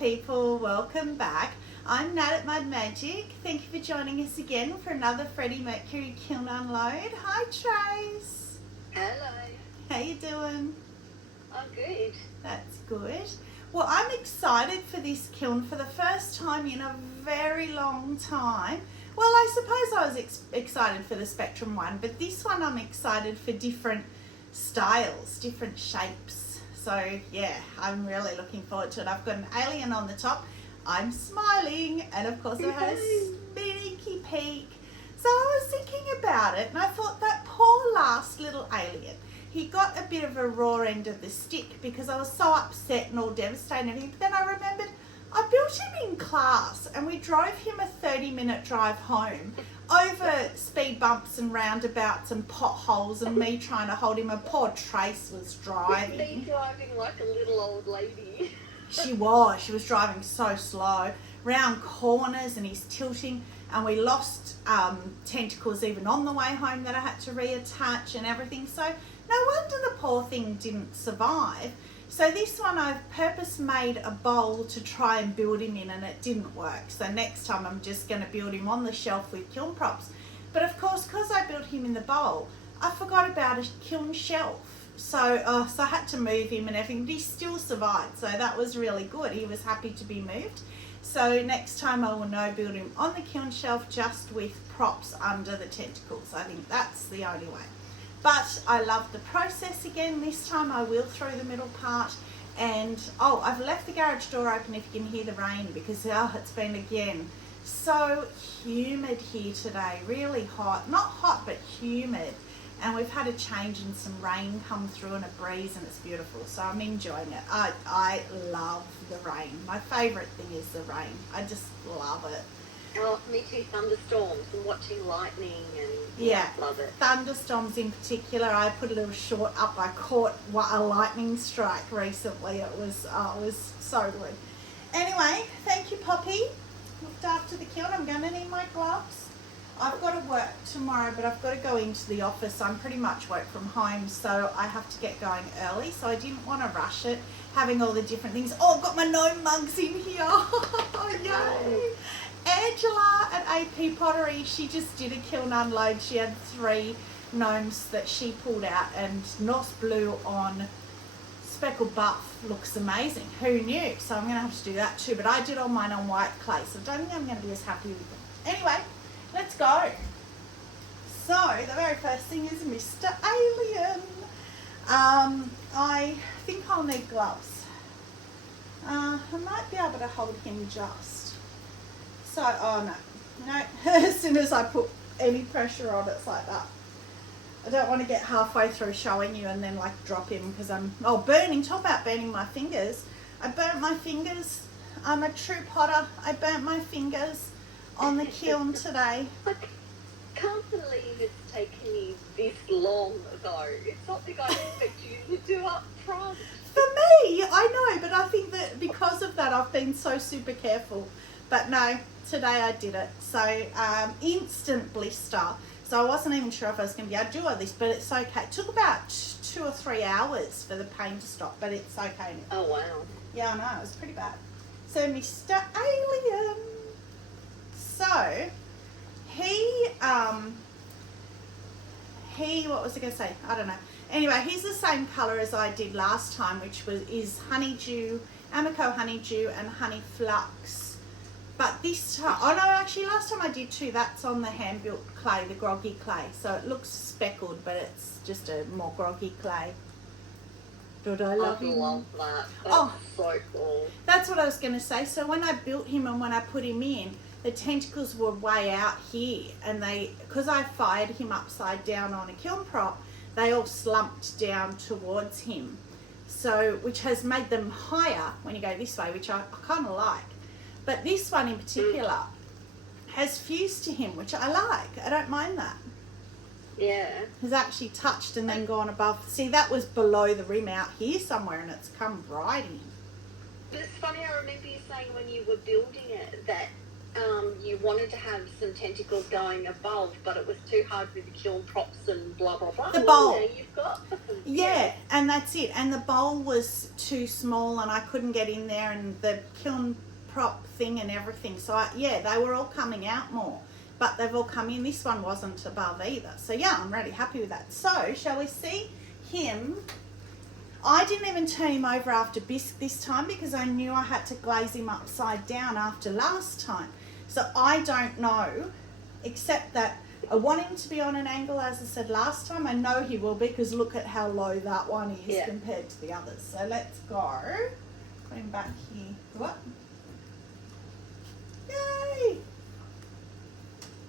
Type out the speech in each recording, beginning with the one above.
people, welcome back. I'm Nat at Mud Magic. Thank you for joining us again for another Freddie Mercury kiln unload. Hi Trace. Hello. How you doing? I'm good. That's good. Well, I'm excited for this kiln for the first time in a very long time. Well, I suppose I was excited for the Spectrum one, but this one I'm excited for different styles, different shapes. So yeah, I'm really looking forward to it. I've got an alien on the top. I'm smiling, and of course I have a sneaky peek. So I was thinking about it, and I thought that poor last little alien, he got a bit of a raw end of the stick because I was so upset and all devastated and everything. But then I remembered I built him in class, and we drove him a 30-minute drive home over speed bumps and roundabouts and potholes, and me trying to hold him. A poor Trace was driving. Me driving like a little old lady. She was driving so slow, round corners, and he's tilting, and we lost tentacles even on the way home that I had to reattach and everything. So no wonder the poor thing didn't survive. So this one I've purpose made a bowl to try and build him in, and it didn't work. So next time I'm just going to build him on the shelf with kiln props. But of course, because I built him in the bowl, I forgot about a kiln shelf. So I had to move him and everything, but he still survived. So that was really good. He was happy to be moved. So next time I will know build him on the kiln shelf just with props under the tentacles. I think that's the only way. But I love the process again. This time I will throw the middle part. And I've left the garage door open if you can hear the rain, because it's been again so humid here today. Really hot. Not hot, but humid. And we've had a change and some rain come through and a breeze, and it's beautiful. So I'm enjoying it. I love the rain. My favourite thing is the rain. I just love it. Oh, me too. Thunderstorms and watching lightning, and love it. Thunderstorms in particular. I put a little short up. I caught a lightning strike recently. It was so good. Anyway, thank you, Poppy. Looked after the kiln. I'm going to need my gloves. I've got to work tomorrow, but I've got to go into the office. I'm pretty much work from home, so I have to get going early. So I didn't want to rush it, having all the different things. Oh, I've got my gnome mugs in here. Yay! Angela at AP Pottery, she just did a kiln unload. She had 3 gnomes that she pulled out, and Norse Blue on speckled buff looks amazing. Who knew? So I'm going to have to do that too. But I did all mine on white clay, so I don't think I'm going to be as happy with them. Anyway, let's go. So the very first thing is Mr. Alien. I think I'll need gloves. I might be able to hold him just. So, no, as soon as I put any pressure on, it's like that. I don't want to get halfway through showing you and then like drop him, because I'm, burning. Talk about burning my fingers. I burnt my fingers. I'm a true potter. I burnt my fingers on the kiln today. I can't believe it's taken you this long though. It's something I expect you to do up front. For me, I know, but I think that because of that I've been so super careful. But no, today I did it. So instant blister. So I wasn't even sure if I was going to be able to do all this, but it's okay. It took about 2 or 3 hours for the pain to stop, but it's okay now. Oh wow. Yeah, I know, it was pretty bad. So Mr. Alien. So he what was I going to say? I don't know. Anyway, he's the same colour as I did last time, which is honeydew, Amaco honeydew and honey flux. But this time, actually last time I did 2, that's on the hand-built clay, the groggy clay. So it looks speckled, but it's just a more groggy clay. But I love him. Love that. That's so cool. That's what I was going to say. So when I built him and when I put him in, the tentacles were way out here. And because I fired him upside down on a kiln prop, they all slumped down towards him. So, which has made them higher when you go this way, which I kind of like. But this one in particular has fused to him, which I like. I don't mind that. Yeah. Has actually touched and then gone above. See, that was below the rim out here somewhere, and it's come right in. But it's funny, I remember you saying when you were building it that you wanted to have some tentacles going above, but it was too hard with the kiln props and blah blah blah. The bowl. Now you've got Yeah, and that's it. And the bowl was too small, and I couldn't get in there, and the kiln prop thing and everything. So they were all coming out more, but they've all come in. This one wasn't above either. So yeah, I'm really happy with that. So shall we see him? I didn't even turn him over after bisque this time because I knew I had to glaze him upside down after last time. So I don't know, except that I want him to be on an angle, as I said last time. I know he will be because look at how low that one is compared to the others. So let's go. Put him back here. What? Yay!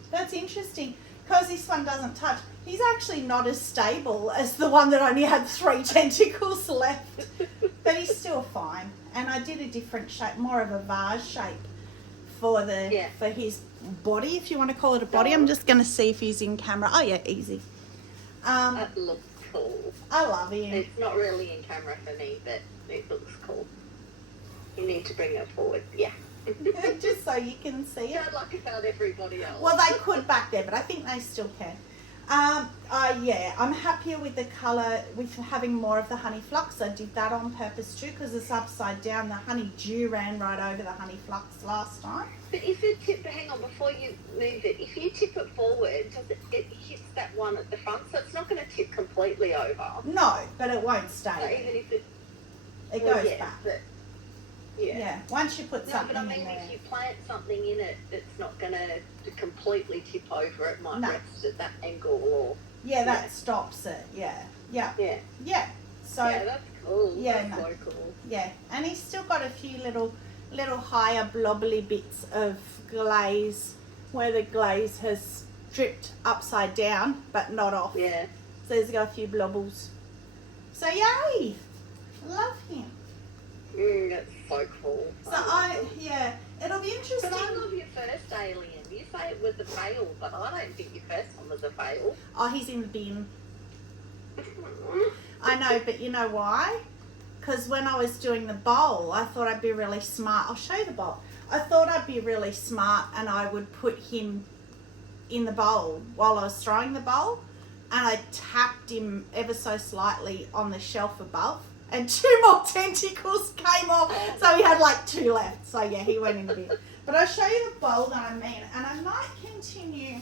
That's interesting because this one doesn't touch. He's actually not as stable as the one that only had 3 tentacles left, but he's still fine. And I did a different shape, more of a vase shape for his body, if you want to call it a body. I'm just going to see if he's in camera. Oh yeah, easy. That looks cool. I love him. It's not really in camera for me, but it looks cool. You need to bring it forward. Yeah. Just so you can see it. Sound like about everybody else. Well, they could back there, but I think they still can. I'm happier with the colour, with having more of the honey flux. I did that on purpose too because it's upside down. The honey dew ran right over the honey flux last time. But if you tip, hang on, before you move it, if you tip it forward, it hits that one at the front, so it's not going to tip completely over. No, but it won't stay. So even if it goes back. But, yeah. Once you put something in there. No, but I mean, if you plant something in it, it's not going to completely tip over. It might rest at that angle or... Yeah, that stops it. Yeah. So that's cool. Yeah, that's so cool. Yeah, and he's still got a few little higher blobbly bits of glaze where the glaze has dripped upside down, but not off. Yeah. So he's got a few blobbles. So yay! Love him. That's so cool. So it'll be interesting. But I love your first alien. You say it was a fail, but I don't think your first one was a fail. Oh, he's in the bin. I know, but you know why? Because when I was doing the bowl, I thought I'd be really smart. I'll show you the bowl. I thought I'd be really smart and I would put him in the bowl while I was throwing the bowl, and I tapped him ever so slightly on the shelf above, and 2 more tentacles came off, so he had like 2 left. So yeah, he went in the bin. But I'll show you the bowl that I mean, and I might continue.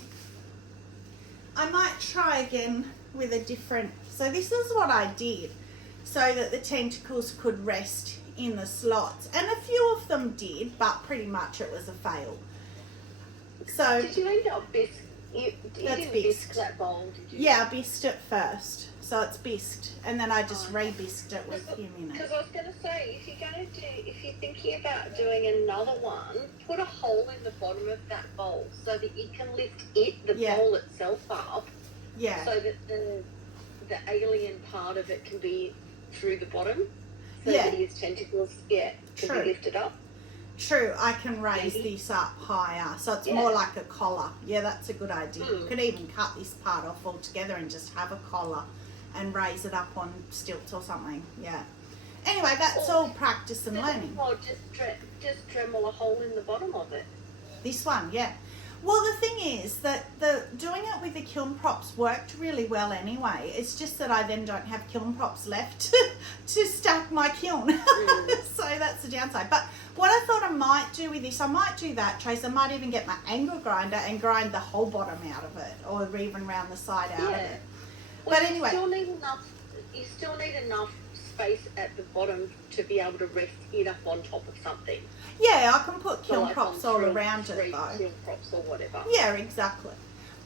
I might try again with a different. So this is what I did, so that the tentacles could rest in the slots, and a few of them did, but pretty much it was a fail. So did you end up bisque? You didn't bisque that bowl, did you? Yeah, I bisqued it first. So it's bisqued, and then I just re-bisqued it with him in it. Because I was going to say, if you're thinking about doing another one, put a hole in the bottom of that bowl so that you can lift the bowl itself up. Yeah. So that the alien part of it can be through the bottom. So that his tentacles, can be lifted up. True, I can raise this up higher, so it's more like a collar. Yeah, that's a good idea. You could even cut this part off altogether and just have a collar and raise it up on stilts or something. Yeah. Anyway, that's all practice and learning. Well, just Dremel a hole in the bottom of it. This one, yeah. Well, the thing is that doing it with the kiln props worked really well anyway. It's just that I then don't have kiln props left to stack my kiln. So that's the downside. But what I thought I might do with this, I might do that, Trace. I might even get my angle grinder and grind the whole bottom out of it, or even round the side out of it. Well, but anyway. You still need enough space at the bottom to be able to rest it up on top of something. Yeah, I can put kiln props all around it though. Kiln props or whatever. Yeah, exactly.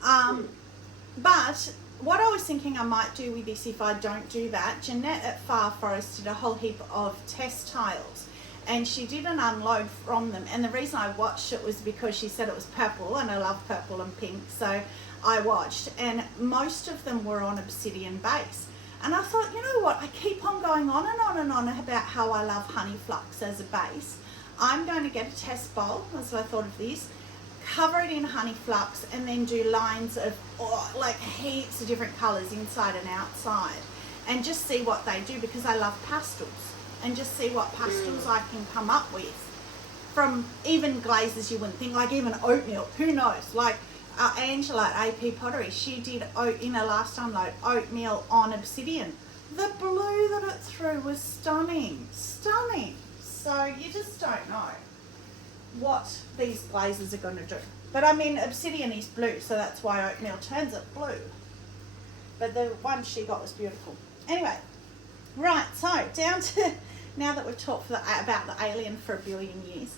But what I was thinking I might do with this if I don't do that, Jeanette at Far Forest did a whole heap of test tiles, and she did an unload from them, and the reason I watched it was because she said it was purple, and I love purple and pink, so I watched, and most of them were on obsidian base. And I thought, you know what, I keep on going on and on and on about how I love honey flux as a base. I'm going to get a test bowl, that's what I thought of this, cover it in honey flux, and then do lines of like heaps of different colours inside and outside, and just see what they do, because I love pastels, and just see what pastels I can come up with. from even glazes you wouldn't think, like even oatmeal, who knows? Like Angela at AP Pottery, she did in her last unload oatmeal on obsidian. The blue that it threw was stunning, stunning. So you just don't know what these glazes are going to do. But I mean, obsidian is blue, so that's why oatmeal turns it blue. But the one she got was beautiful. Anyway, right, so down to, now that we've talked about the alien for a billion years,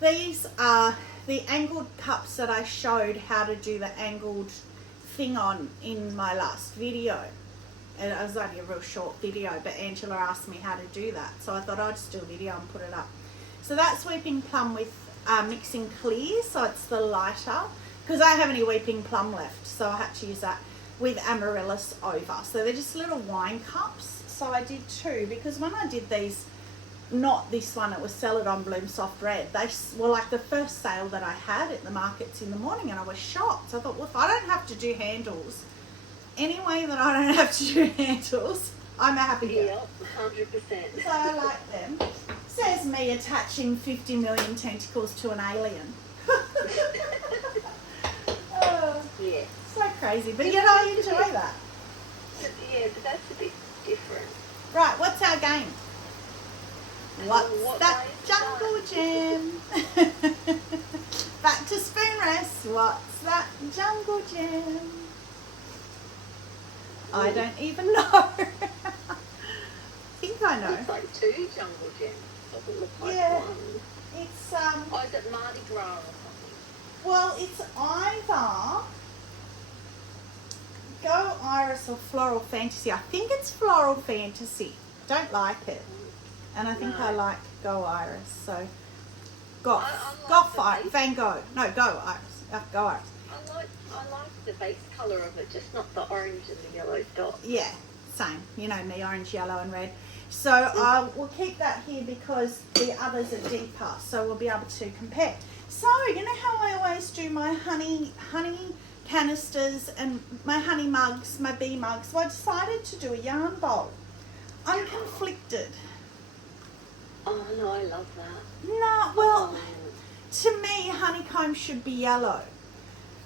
these are the angled cups that I showed how to do the angled thing on in my last video. It was only a real short video, but Angela asked me how to do that, so I thought I'd just do a video and put it up. So that's Weeping Plum with mixing clear, so it's the lighter, because I don't have any Weeping Plum left, so I had to use that with Amaryllis over. So they're just little wine cups, so I did two, because when I did these, not this one, it was Celadon Bloom Soft Red, they were like the first sale that I had at the markets in the morning, and I was shocked. So I thought, well, if I don't have to do handles, any way that I don't have to do handles, I'm a happy girl. Yeah, 100%. So I like them. Says me attaching 50 million tentacles to an alien. Oh, yeah. so crazy, but you know, I enjoy that. Yeah, but that's a bit different. Right, what's our game? What's What that way is jungle gem? Back to spoon rest. What's that jungle gem? I don't even know. I think I know. It's like two jungle gems. Doesn't look like Yeah. one. It's Oh, is it Mardi Gras or something? well, it's either Go Iris or Floral Fantasy. I think it's Floral Fantasy. Don't like it. And I think No. I like Go Iris. So Goth. I like Goth the Iris. base. Van Gogh. No, Go Iris. Go Iris. I like the base colour of it, just not the orange and the yellow dots. Yeah, same. You know me, orange, yellow and red. So we'll keep that here because the others are deeper, so we'll be able to compare. So, you know how I always do my honey canisters and my honey mugs, my bee mugs? Well, I decided to do a yarn bowl. I'm conflicted. Oh no, I love that. No, well, Oh. to me, honeycomb should be yellow.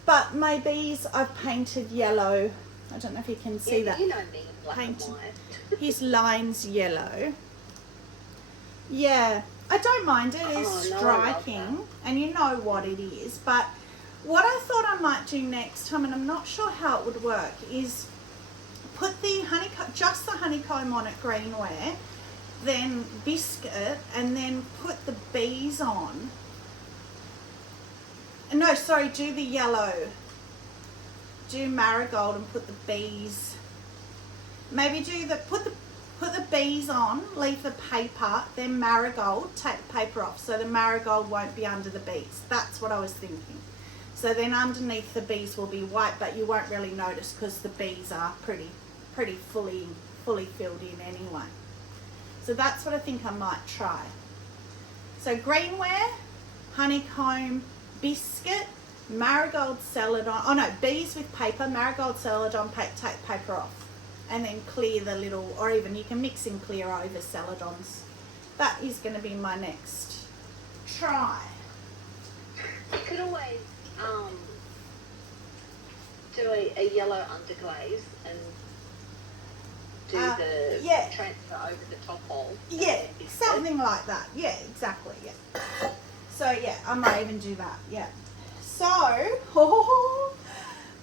But my bees, I've painted yellow. I don't know if you can see Yeah, that. you know me, black Painted. and white. His line's yellow. Yeah, I don't mind it. It's Oh, no, I love striking, and you know what it is. But what I thought I might do next time, and I'm not sure how it would work, is put the honeycomb, just the honeycomb on it, greenware, then biscuit, and then put the bees on. No, sorry, do the yellow. Do marigold and put the bees. Maybe put the bees on, leave the paper, then marigold, take the paper off so the marigold won't be under the bees. That's what I was thinking. So then underneath the bees will be white, but you won't really notice because the bees are pretty fully filled in anyway. So that's what I think I might try. So greenware, honeycomb, biscuit, marigold celadon. Oh no, bees with paper, marigold celadon, take paper off. And then clear the little, or even you can mix in clear over celadons. That is going to be my next try. You could always do a yellow underglaze and do the yeah. transfer over the top hole. Yeah, something like that. Yeah, exactly. Yeah. So yeah, I might even do that. Yeah. So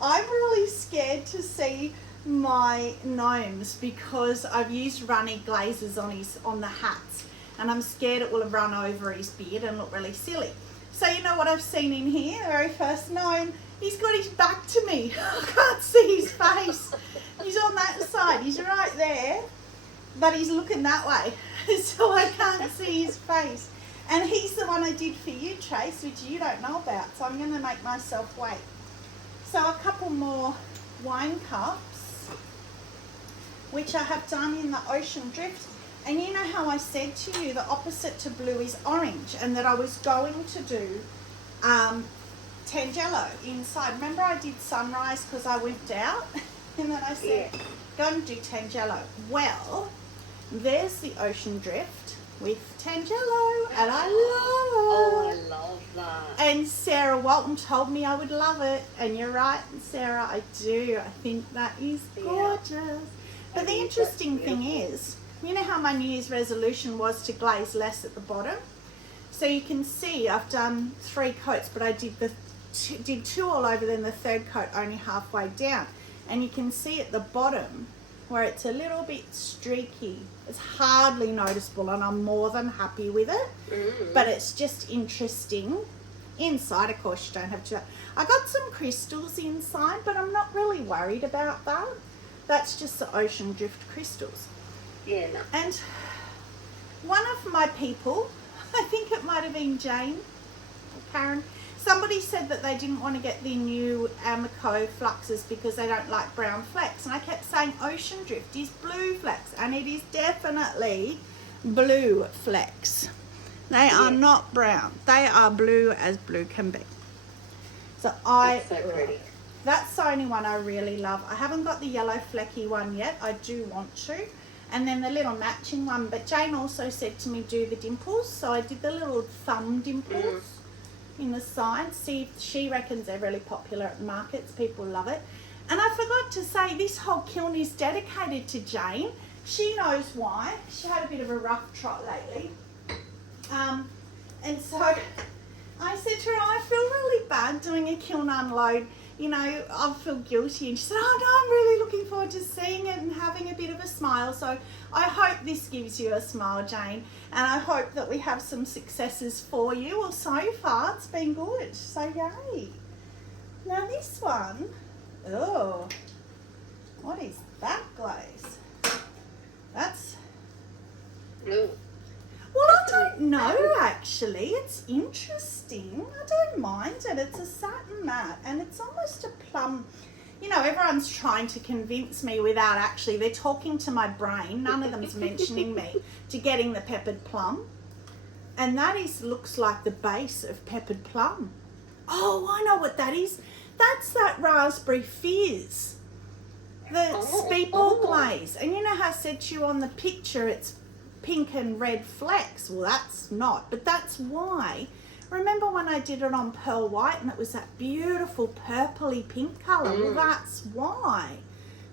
I'm really scared to see my gnomes because I've used runny glazes on the hats, and I'm scared it will have run over his beard and look really silly. So you know what I've seen in here? The very first gnome, he's got his back to me. I can't see his face. He's on that side. He's right there, but he's looking that way, so I can't see his face. And he's the one I did for you, Trace, which you don't know about. So I'm going to make myself wait. So a couple more wine cups, which I have done in the Ocean Drift. And you know how I said to you the opposite to blue is orange, and that I was going to do Tangelo inside. Remember I did Sunrise because I wimped out? And then I said, go and do Tangelo. Well, there's the Ocean Drift. with Tangelo, and I Oh, love I it. love that. And Sarah Walton told me I would love it, and you're right, Sarah, I do. I think that is gorgeous. But the interesting thing is, you know how my New Year's resolution was to glaze less at the bottom? So you can see I've done 3 coats, but I did did 2 all over, then the 3rd coat only halfway down. And you can see at the bottom where it's a little bit streaky. It's hardly noticeable, and I'm more than happy with it. But it's just interesting. Inside, of course, you don't have to. I got some crystals inside, but I'm not really worried about that. That's just the ocean drift crystals. Yeah, no. And one of my people, I think it might have been Jane or Karen, somebody said that they didn't want to get the new Amaco fluxes because they don't like brown flecks. And I kept saying ocean drift is blue flecks, and it is definitely blue flecks. They are not brown. They are blue as blue can be. So That's so pretty. That's the only one I really love. I haven't got the yellow flecky one yet. I do want to. And then the little matching one. But Jane also said to me, do the dimples. So I did the little thumb dimples in the side. See, she reckons they're really popular at markets. People love it. And I forgot to say, this whole kiln is dedicated to Jane. She knows why. She had a bit of a rough trot lately. And so I said to her, I feel really bad doing a kiln unload. You know, I feel guilty. And she said, oh no, I'm really looking forward to seeing it and having a bit of a smile. So I hope this gives you a smile, Jane. And I hope that we have some successes for you. Well, so far it's been good. So yay. Now this one, oh, what is that glaze? That's... Blue. Well, I don't know, actually. It's interesting. I don't mind it. It's a satin matte, and it's almost a plum. You know, everyone's trying to convince me without actually. They're talking to my brain. None of them's mentioning me to getting the peppered plum. And that looks like the base of peppered plum. Oh, I know what that is. That's that raspberry fizz. The speedball glaze. And you know how I said to you on the picture it's pink and red flecks? Well, that's not, but that's why. Remember when I did it on pearl white and it was that beautiful purpley pink colour? Well, that's why.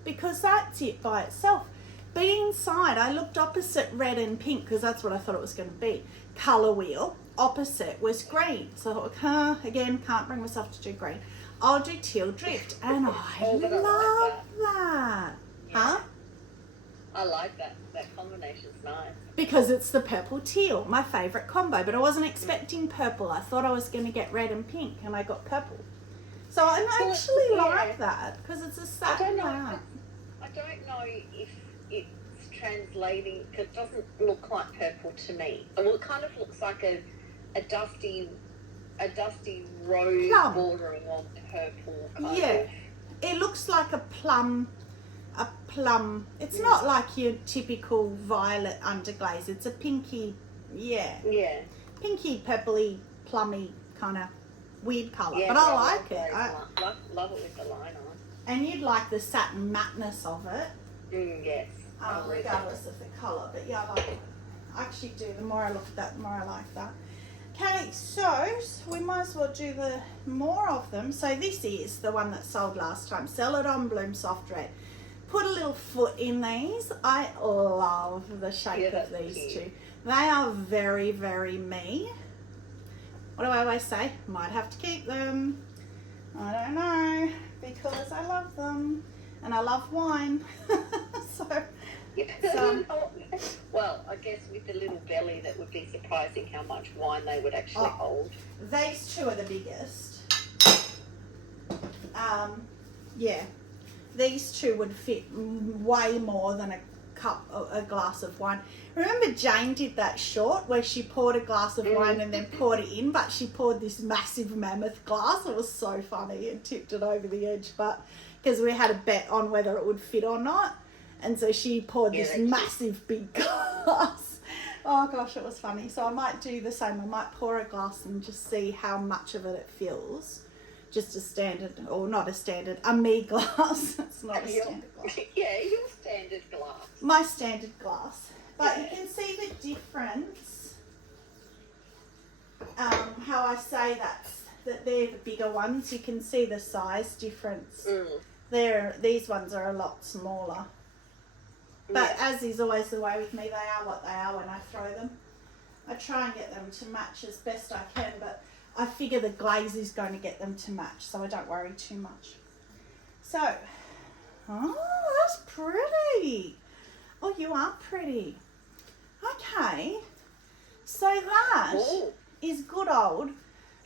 Because that's it by itself. But inside, I looked opposite red and pink because that's what I thought it was going to be. Colour wheel. Opposite was green. So I thought, again, can't bring myself to do green. I'll do teal drift. And I love that. Huh? I like that. That combination's nice. Because it's the purple teal, my favourite combo. But I wasn't expecting purple. I thought I was going to get red and pink, and I got purple. So I actually like that because it's a satin matte. I don't know if it's translating because it doesn't look like purple to me. Well, it kind of looks like a dusty rose Plum. bordering on purple. Kind Yeah, of. it looks like a plum. It's not like your typical violet underglaze. It's a pinky, pinky, purpley, plummy kind of weird colour. Yeah, but I like it. Love it with the line on. And you'd like the satin matteness of it, Yes. regardless of the colour. But yeah, I like it. I actually do. The more I look at that, the more I like that. Okay, so we might as well do the more of them. So this is the one that sold last time. Celadon Bloom Soft Red. Put a little foot in these. I love the shape of these two. They are very, very me. What do I always say? Might have to keep them. I don't know, because I love them. And I love wine. Well, I guess with the little belly, that would be surprising how much wine they would actually hold. These two are the biggest. Yeah. These two would fit way more than a glass of wine. Remember Jane did that short where she poured a glass of wine and then poured it in, but she poured this massive mammoth glass. It was so funny and tipped it over the edge, but because we had a bet on whether it would fit or not. And so she poured this massive big glass. Oh gosh, it was funny. So I might do the same. I might pour a glass and just see how much of it fills. Just a standard, or not a standard, a me glass. It's not a standard glass. Yeah, your standard glass. My standard glass. But you can see the difference, how I say that they're the bigger ones. You can see the size difference. These ones are a lot smaller. But as is always the way with me, they are what they are when I throw them. I try and get them to match as best I can, but I figure the glaze is going to get them to match, so I don't worry too much. So, oh, that's pretty. Oh, you are pretty. Okay, so that is good old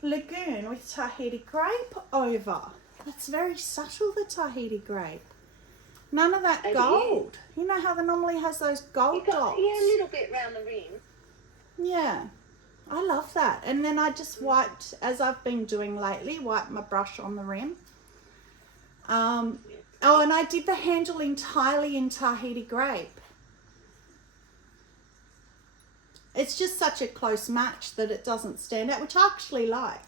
Lagoon with Tahiti grape over. That's very subtle, the Tahiti grape. None of that gold. You know how they normally has those gold dots? Yeah, a little bit round the rim. Yeah, I love that. And then I just wiped, as I've been doing lately, wipe my brush on the rim. Oh, and I did the handle entirely in Tahiti grape. It's just such a close match that it doesn't stand out, which I actually like.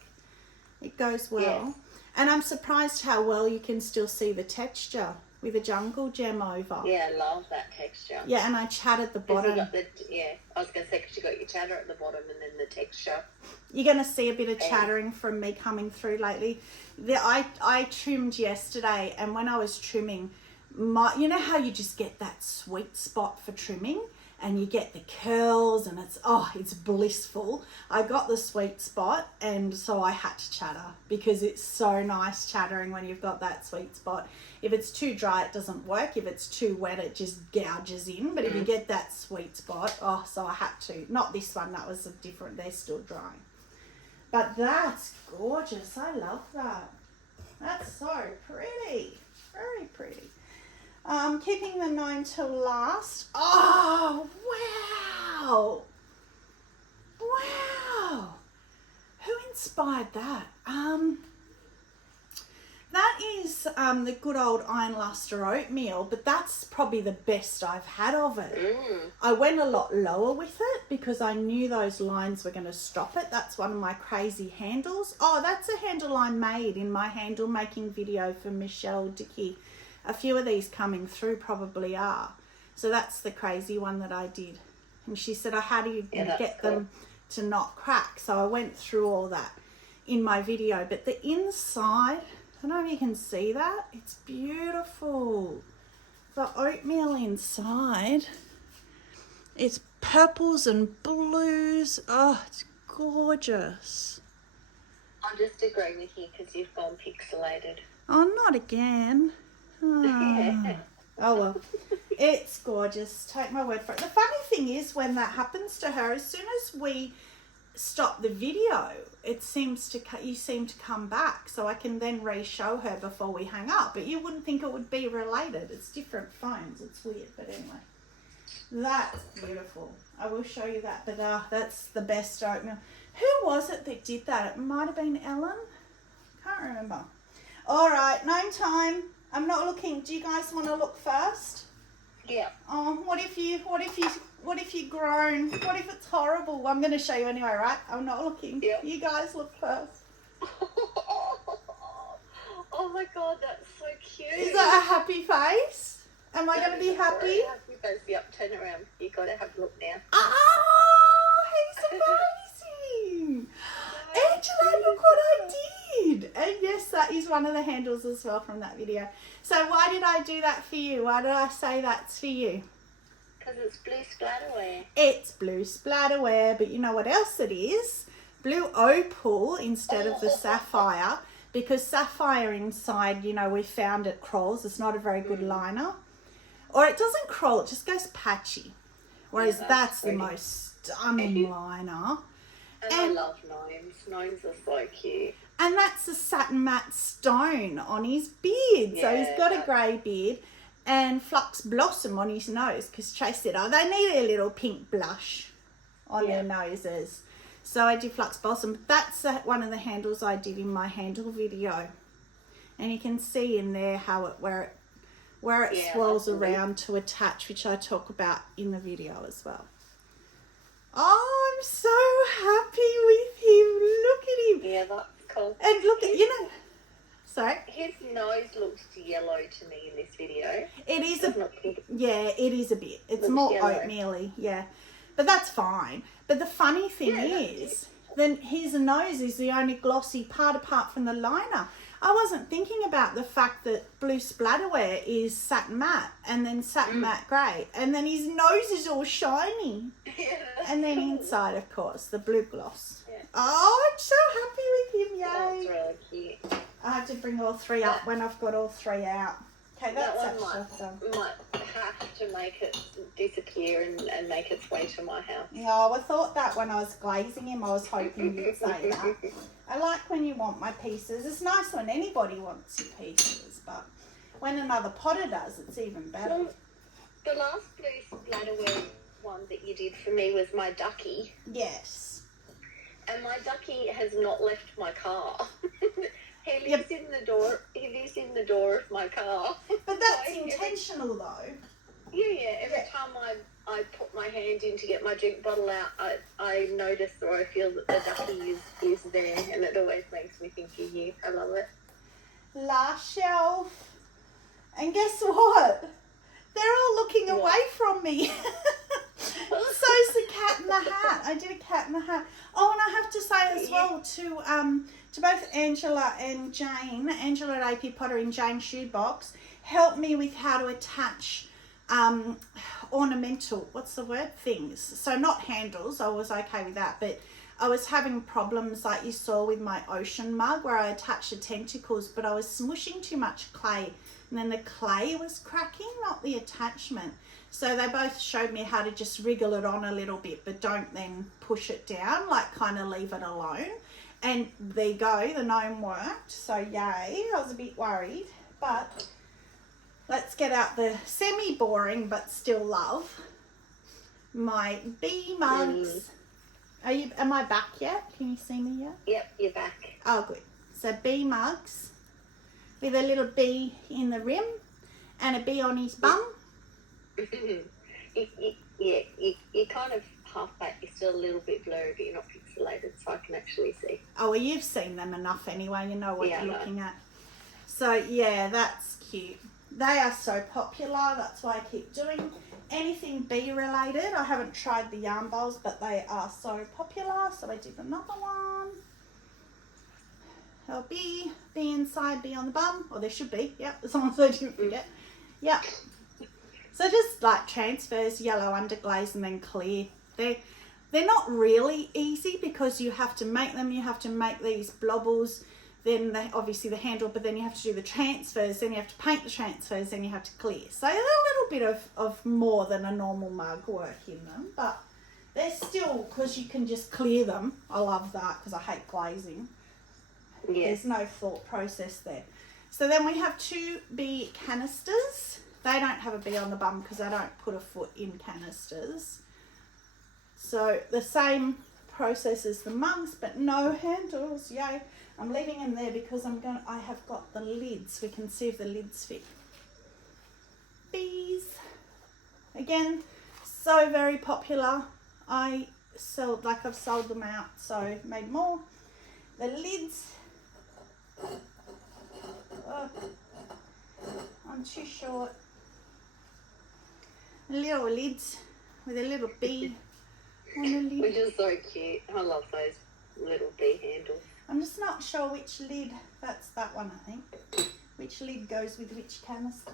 It goes well. Yeah. And I'm surprised how well you can still see the texture with a jungle gem over. Yeah, I love that texture. Yeah, and I chatted the bottom. I was going to say, because you got your chatter at the bottom and then the texture. You're going to see a bit of chattering from me coming through lately. I trimmed yesterday, and when I was trimming, you know how you just get that sweet spot for trimming? And you get the curls and it's blissful. I got the sweet spot, and so I had to chatter because it's so nice chattering when you've got that sweet spot. If it's too dry, it doesn't work. If it's too wet, it just gouges in. But if you get that sweet spot, so I had to. Not this one, that was a different, they're still drying. But that's gorgeous. I love that. That's so pretty. Very pretty. Keeping the 9 till last. Oh, wow. Wow. Who inspired that? That is the good old iron luster oatmeal, but that's probably the best I've had of it. I went a lot lower with it because I knew those lines were going to stop it. That's one of my crazy handles. Oh, that's a handle I made in my handle making video for Michelle Dickey. A few of these coming through probably are. So that's the crazy one that I did. And she said, how do you get them to not crack? So I went through all that in my video. But the inside, I don't know if you can see that. It's beautiful. The oatmeal inside, it's purples and blues. Oh, it's gorgeous. I'll just agree with you because you've gone pixelated. Oh, not again. Oh well, it's gorgeous. Take my word for it. The funny thing is, when that happens to her, as soon as we stop the video, you seem to come back, so I can then re-show her before we hang up. But you wouldn't think it would be related. It's different phones. It's weird, but anyway, that's beautiful. I will show you that. But that's the best oatmeal. Who was it that did that? It might have been Ellen. Can't remember. All right, 9 time. I'm not looking. Do you guys want to look first? Yeah. Oh, what if you groan? What if it's horrible? I'm going to show you anyway, right? I'm not looking. Yeah. You guys look first. Oh my God, that's so cute. Is that a happy face? Am I going to be happy? Happy face. Yep, turn around. You got to have a look now. Oh, he's amazing. Angela, look what I did. And yes, that is one of the handles as well from that video. So why did I do that for you? Why did I say that's for you? Because it's blue splatterware. It's blue splatterware, but you know what else it is? Blue opal instead of the sapphire, because sapphire inside, you know, we found it crawls. It's not a very good liner. Or it doesn't crawl, it just goes patchy. Whereas that's the most stunning liner. And I love gnomes. Gnomes are so cute. And that's the satin matte stone on his beard. Yeah, so he's got a grey beard and flux blossom on his nose, because Chase said, oh, they need a little pink blush on their noses. So I did flux blossom. That's one of the handles I did in my handle video. And you can see in there how where it swirls around to attach, which I talk about in the video as well. Oh, I'm so happy with him. Look at him. Yeah, that's cool. And look at, Sorry? His nose looks yellow to me in this video. It is It's not pink. yeah, it is a bit. It's Looks more yellow. oatmeal-y, yeah. But that's fine. But the funny thing is, then his nose is the only glossy part apart from the liner. I wasn't thinking about the fact that blue splatterware is satin matte and then satin matte grey, and then his nose is all shiny. Yeah. And then inside, of course, the blue gloss. Yeah. Oh, I'm so happy with him, That's yay. really cute. I have to bring all three up when I've got all three out. Okay, That that's one actually done. might have to make it disappear and make its way to my house. Yeah, I thought that when I was glazing him, I was hoping you'd say that. I like when you want my pieces. It's nice when anybody wants your pieces, but when another potter does, it's even better. Well, the last blue splatterware one that you did for me was my ducky, Yes. and my ducky has not left my car. He lives in the door. He lives in the door of my car. But that's intentional, though. Yeah. Every time I put my hand in to get my drink bottle out, I notice or I feel that the ducky is there, and it always makes me think of you. I love it. Last shelf. And guess what? They're all looking away from me. So's the cat in the hat. I did a cat in the hat. Oh, and I have to say as well to both Angela and Jane, Angela at AP Pottery and Jane Shoebox, helped me with how to attach ornamental, things. So not handles, I was okay with that, but I was having problems like you saw with my ocean mug where I attached the tentacles, but I was smushing too much clay, and then the clay was cracking, not the attachment. So they both showed me how to just wriggle it on a little bit, but don't then push it down, like kind of leave it alone. And there you go, the gnome worked, so yay. I was a bit worried, but let's get out the semi-boring but still love. My bee mugs. Am I back yet? Can you see me yet? Yep, you're back. Oh, good. So bee mugs with a little bee in the rim and a bee on his bum. You're kind of half back. You're still a little bit blurry, but you're not pixelated, so I can actually see. Oh, well, you've seen them enough anyway. You know what you're looking at. So, yeah, that's cute. They are so popular. That's why I keep doing anything bee related. I haven't tried the yarn bowls, but they are so popular. So I did another one. There'll be bee inside, bee on the bum. Or there should be. Yep, as long as I didn't forget. Yep. So just like transfers, yellow underglaze and then clear. They're not really easy because you have to make them. You have to make these blobbles. Then obviously the handle, but then you have to do the transfers, then you have to paint the transfers, then you have to clear. So a little bit of more than a normal mug work in them, but they're still, because you can just clear them. I love that because I hate glazing. Yeah. There's no thought process there. So then we have 2 bee canisters. They don't have a bee on the bum because I don't put a foot in canisters. So the same process as the mugs, but no handles. Yay. I'm leaving them there because I have got the lids. We can see if the lids fit. Bees. Again, so very popular. I've sold them out, so made more. The lids. Oh, I'm too short. Little lids with a little bee on the lid. Which is so cute. I love those little bee handles. I'm just not sure which lid. That's that one, I think. Which lid goes with which canister.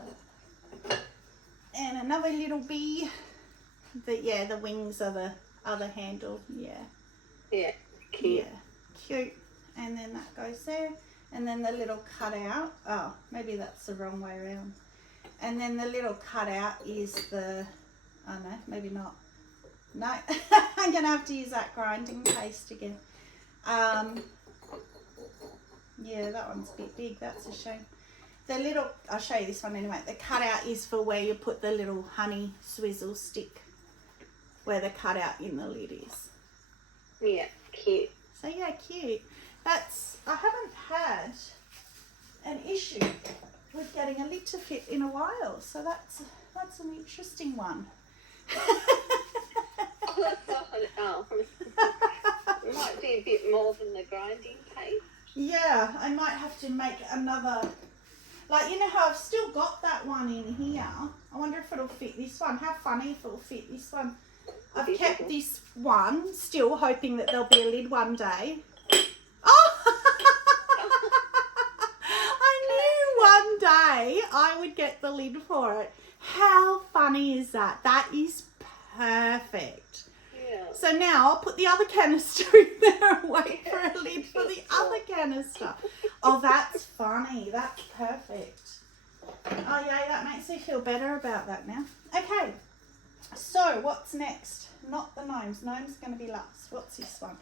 And another little bee. The wings are the other handle. Yeah. Yeah, cute. Yeah, cute. And then that goes there. And then the little cutout. Oh, maybe that's the wrong way around. And then the little cutout is the... Oh, no, maybe not. No, I'm going to have to use that grinding paste again. Yeah, that one's a bit big. That's a shame. The little... I'll show you this one anyway. The cutout is for where you put the little honey swizzle stick. Where the cutout in the lid is. Yeah, cute. So, yeah, cute. I haven't had an issue with getting a lid to fit in a while, so that's an interesting one. It might be a bit more than the grinding paste. Yeah, I might have to make another, like, you know how I've still got that one in here. I wonder if it'll fit this one. How funny if it'll fit this one. I've kept this one, still hoping that there'll be a lid one day. Oh! I knew one day I would get the lid for it. How funny is that? That is perfect. Yeah. So now I'll put the other canister in there and wait for a lid for the other canister. Oh, that's funny. That's perfect. Oh, yeah, that makes me feel better about that now. Okay, so what's next? Not the gnomes. Gnomes are going to be last. What's this one?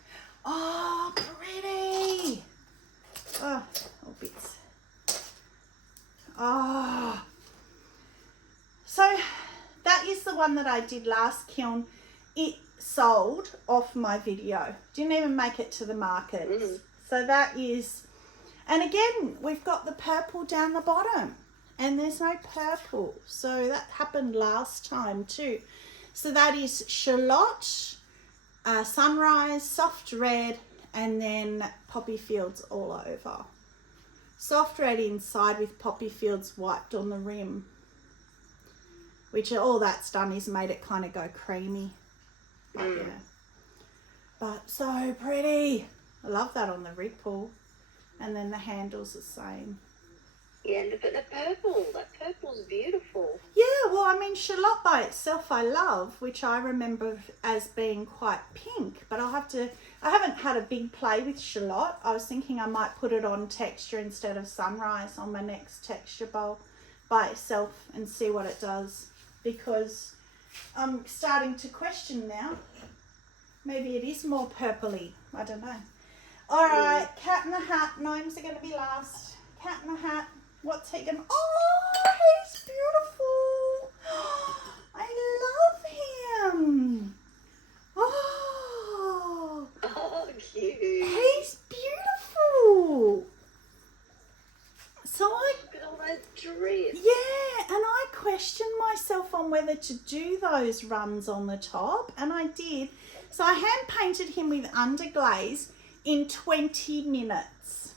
Oh, pretty. Oh, all bits. Oh. So that is the one that I did last kiln. It sold off my video. Didn't even make it to the markets. So that is, and again, we've got the purple down the bottom and there's no purple. So that happened last time too. So that is shallot, sunrise, soft red, and then poppy fields all over. Soft red inside with poppy fields wiped on the rim, which all that's done is made it kind of go creamy. But yeah, but so pretty. I love that on the ripple, and then the handle's the same. Yeah, but that purple's beautiful. Yeah, well, I mean, shallot by itself I love, which I remember as being quite pink, but I haven't had a big play with shallot. I was thinking I might put it on texture instead of sunrise on my next texture bowl by itself and see what it does, because I'm starting to question now. Maybe it is more purpley. I don't know. All right, Cat in the Hat. Gnomes are going to be last. Cat in the Hat. What's he going to... Oh, he's beautiful. I love him. Oh. Oh, cute. He's beautiful. So Look at all those drips. yeah, and I questioned myself on whether to do those runs on the top, and I did. So I hand painted him with underglaze in 20 minutes.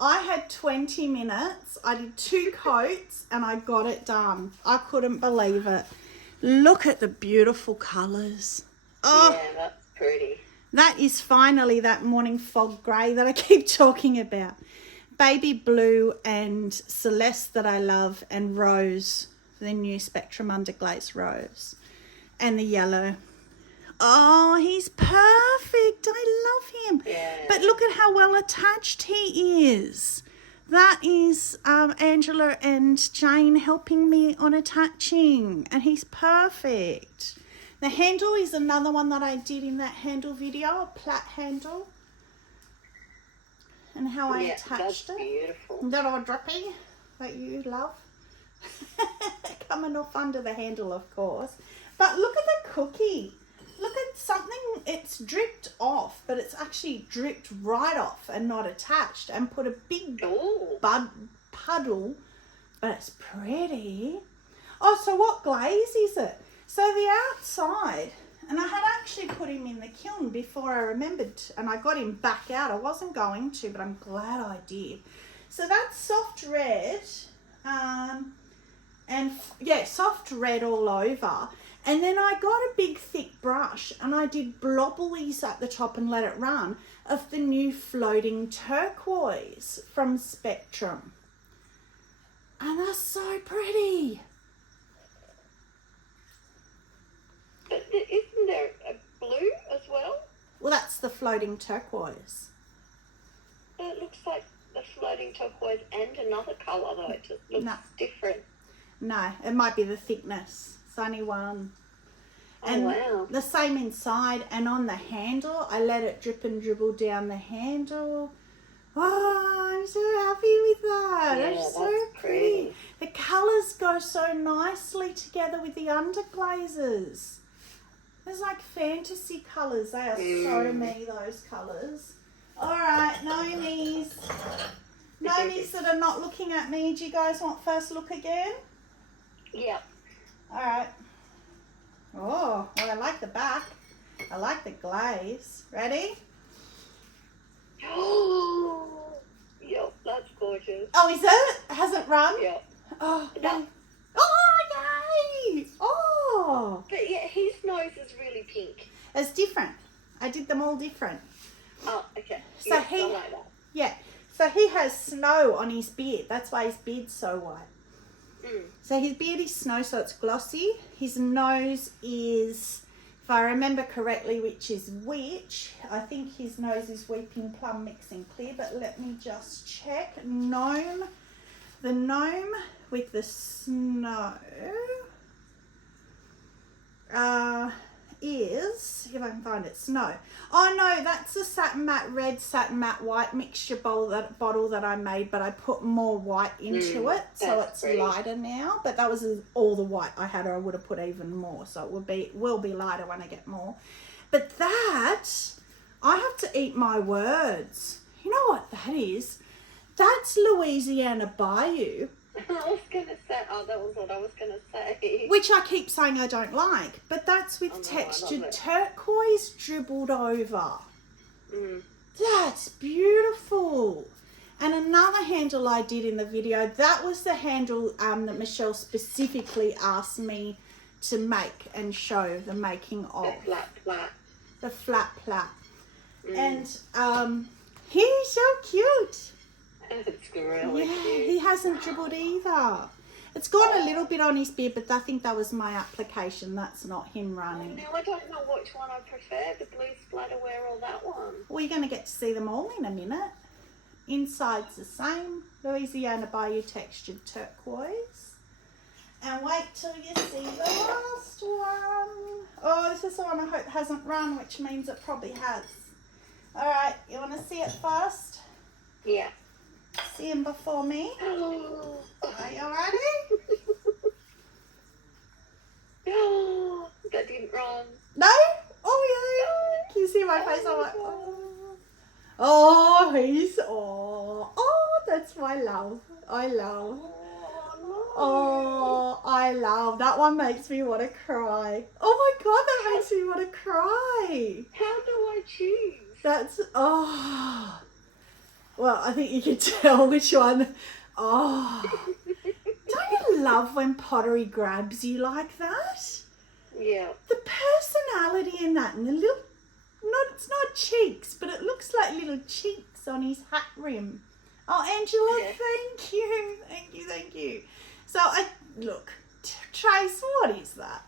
I had 20 minutes. I did 2 coats and I got it done. I couldn't believe it. Look at the beautiful colours. Oh, Yeah, that's pretty. that is finally that morning fog grey that I keep talking about. Baby blue and Celeste that I love, and rose, the new Spectrum underglaze rose, and the yellow. Oh, he's perfect. I love him. Yeah. But look at how well attached he is. That is Angela and Jane helping me on attaching, and he's perfect. The handle is another one that I did in that handle video, a plait handle, and how I attached that's it. beautiful. That old drippy that you love. Coming off under the handle, of course. But look at the cookie. Look at something, it's dripped off, but it's actually dripped right off and not attached, and put a big puddle, but it's pretty. Oh, so what glaze is it? So the outside, and I had actually put him in the kiln before I remembered, and I got him back out. I wasn't going to, but I'm glad I did. So that's soft red, and yeah, soft red all over. And then I got a big thick brush and I did blobblies at the top and let it run of the new floating turquoise from Spectrum. And that's so pretty. But isn't there a blue as well? Well, that's the floating turquoise. It looks like the floating turquoise and another colour though. It just looks different. No, it might be the thickness. It's only one. And wow. The same inside, and on the handle, I let it drip and dribble down the handle. Oh, I'm so happy with that. Yeah, It's so that's pretty. The colours go so nicely together with the underglazes. There's like fantasy colours. They are so me, those colours. All right, Gnomies. Gnomies that are not looking at me, do you guys want first look again? Yeah. All right. Oh, well, I like the back. I like the glaze. Ready? Yep, that's gorgeous. Oh, is it? Hasn't run? Yep. Oh, No. yay. Oh, yay. Oh. But yeah, his nose is really pink. It's different. I did them all different. Oh, okay. So yes, I like that. Yeah. So he has snow on his beard. That's why his beard's so white. Mm. So his beard is snow, so it's glossy. His nose is, if I remember correctly, which is which, I think his nose is Weeping Plum Mixing Clear, but let me just check. Gnome, the gnome with the snow is, if I can find it, snow. Oh no, that's the satin matte red, satin matte white mixture bottle that I made, but I put more white into it, so it's pretty. lighter now. But that was all the white I had, or I would have put even more, so it will be lighter when I get more. But that, I have to eat my words. You know what that is? That's Louisiana Bayou. I was going to say, that was what I was going to say. Which I keep saying I don't like, but that's with textured turquoise dribbled over. Mm. That's beautiful. And another handle I did in the video, that was the handle that Michelle specifically asked me to make and show the making of. The flat plait. The flat plait. Mm. And he's so cute. It's really Yeah, cute. he hasn't dribbled either. It's gone a little bit on his beard, but I think that was my application. That's not him running. Now I don't know which one I prefer, the blue splatterware or that one. Well, you're going to get to see them all in a minute. Inside's the same. Louisiana Bayou textured turquoise. And wait till you see the last one. Oh, this is the one I hope hasn't run, which means it probably has. All right, you want to see it first? Yeah. See him before me. Are you ready? That didn't run. No? Oh, yeah. Can you see my face? I'm like, oh, that's my love. I love. Oh, I love. That one makes me want to cry. Oh my God, that makes me want to cry. How do I choose? That's, oh. Well, I think you can tell which one. Oh. Don't you love when pottery grabs you like that? Yeah. The personality in that, and the little, it's not cheeks, but it looks like little cheeks on his hat rim. Oh, Angela, Yeah. thank you. Thank you, thank you. So, look, Trace, what is that?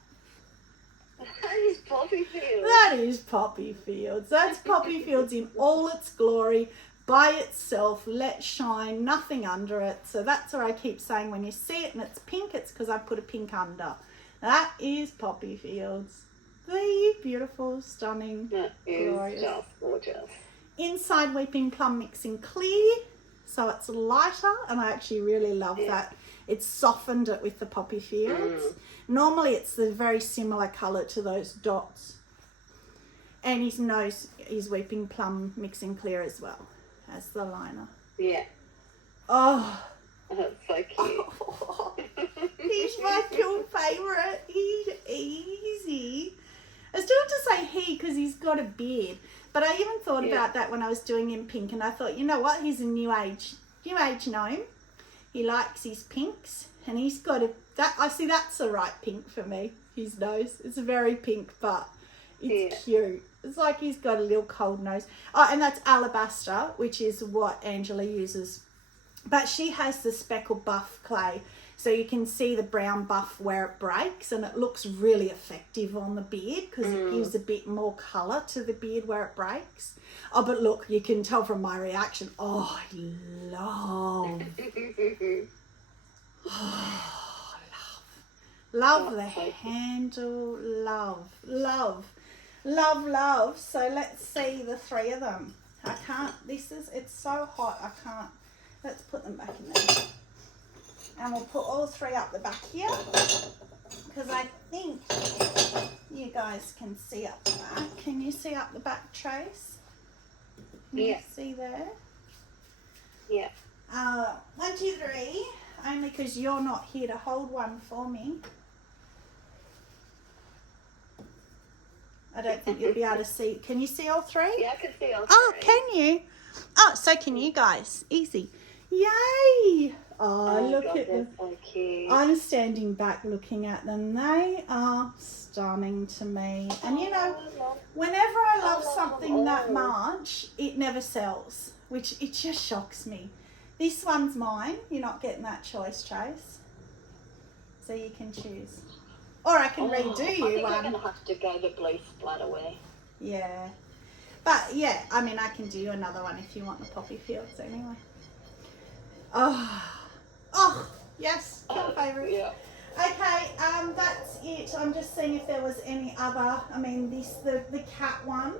That is Poppy Fields. That is Poppy Fields. That's Poppy Fields in all its glory, by itself, let shine, nothing under it. So that's what I keep saying, when you see it and it's pink, it's because I put a pink under. That is Poppy Fields. The beautiful, stunning, That is glorious. just gorgeous. Inside Weeping Plum Mixing Clear, so it's lighter, and I actually really love that. It's softened it with the Poppy Fields. Normally it's the very similar colour to those dots. And his nose is Weeping Plum Mixing Clear as well as the liner. Yeah. Oh. That's so cute. He's my pure favourite. He's easy. I still have to say he because he's got a beard. But I even thought about that when I was doing him pink, and I thought, you know what? He's a new age gnome. He likes his pinks, and he's got I see that's the right pink for me. His nose. It's very pink, but it's cute. It's like he's got a little cold nose. Oh, and that's alabaster, which is what Angela uses. But she has the speckled buff clay, so you can see the brown buff where it breaks, and it looks really effective on the beard because it gives a bit more colour to the beard where it breaks. Oh, but look, you can tell from my reaction. Oh, I love. Oh, love the handle. Love. So let's see the three of them. I can't, it's so hot, I can't. Let's put them back in there. And we'll put all three up the back here, because I think you guys can see up the back. Can you see up the back, Trace? Can you see there? Yeah. 1, 2, 3. Only because you're not here to hold one for me. I don't think you'll be able to see. Can you see all three? Yeah, I can see all three. Oh, can you? Oh, so can you guys. Easy. Yay! Oh, look God, at them. they're so cute. I'm standing back looking at them. They are stunning to me. And you know, whenever I love something that much, it never sells, which it just shocks me. This one's mine. You're not getting that choice, Chase. So you can choose. Or I can redo I you think one. I'm going to have to go the blue splatter way. Yeah. But yeah, I mean, I can do you another one if you want the poppy fields anyway. Oh, yes, your favourite. Yeah. Okay, that's it. I'm just seeing if there was any other. I mean, the cat one.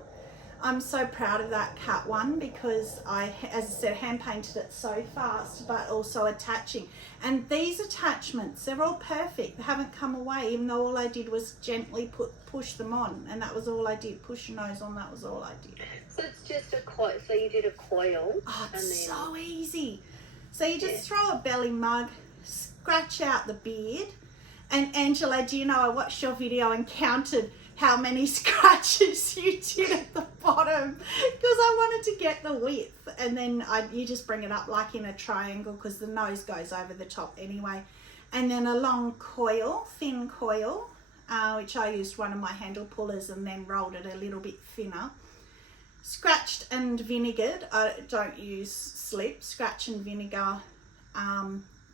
I'm so proud of that cat one because I, as I said, hand painted it so fast, but also attaching. And these attachments, they're all perfect. They haven't come away, even though all I did was gently push them on, and that was all I did. Push your nose on, that was all I did. So it's just a coil. So you did a coil. Oh, it's and then... so easy. So you just throw a belly mug, scratch out the beard. And Angela, do you know, I watched your video and counted how many scratches you did at the bottom because I wanted to get the width. And then you just bring it up like in a triangle because the nose goes over the top anyway. And then a long coil, thin coil, which I used one of my handle pullers and then rolled it a little bit thinner. Scratched and vinegared. I don't use slip. Scratch and vinegar.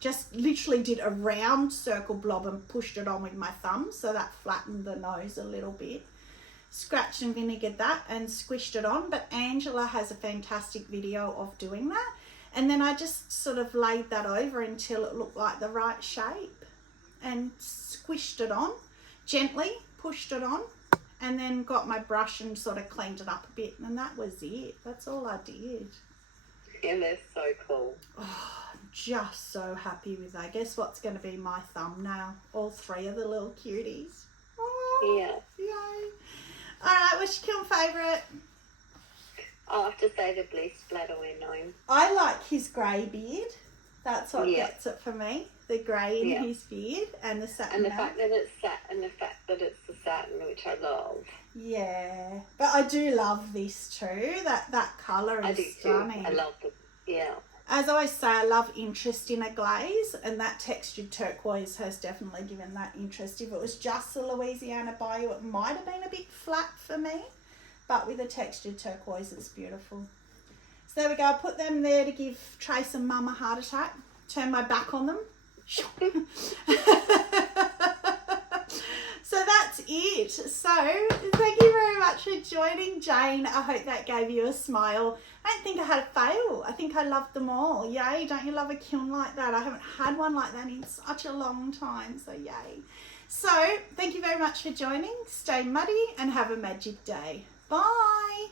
Just literally did a round circle blob and pushed it on with my thumb, so that flattened the nose a little bit. Scratched and vinegared that and squished it on, but Angela has a fantastic video of doing that. And then I just sort of laid that over until it looked like the right shape and squished it on, gently pushed it on, and then got my brush and sort of cleaned it up a bit, and that was it. That's all I did. And they're so cool. Oh, I'm just so happy with that. Guess what's going to be my thumbnail? All three of the little cuties. Oh, yeah. Yay. All right, what's your kiln favourite? I'll have to say the blue splatter we're known. I like his grey beard. That's what gets it for me. The grey in his beard and the satin. And the fact that it's the satin, which I love. Yeah, but I do love this too. That colour is stunning. Too. I love the As I always say, I love interest in a glaze, and that textured turquoise has definitely given that interest. If it was just the Louisiana Bayou, it might have been a bit flat for me, but with a textured turquoise, it's beautiful. So there we go. I put them there to give Trace and Mum a heart attack. Turn my back on them. So that's it. So thank you very much for joining, Jane. I hope that gave you a smile. I don't think I had a fail. I think I loved them all. Yay, don't you love a kiln like that? I haven't had one like that in such a long time, so yay. So thank you very much for joining. Stay muddy and have a magic day. Bye.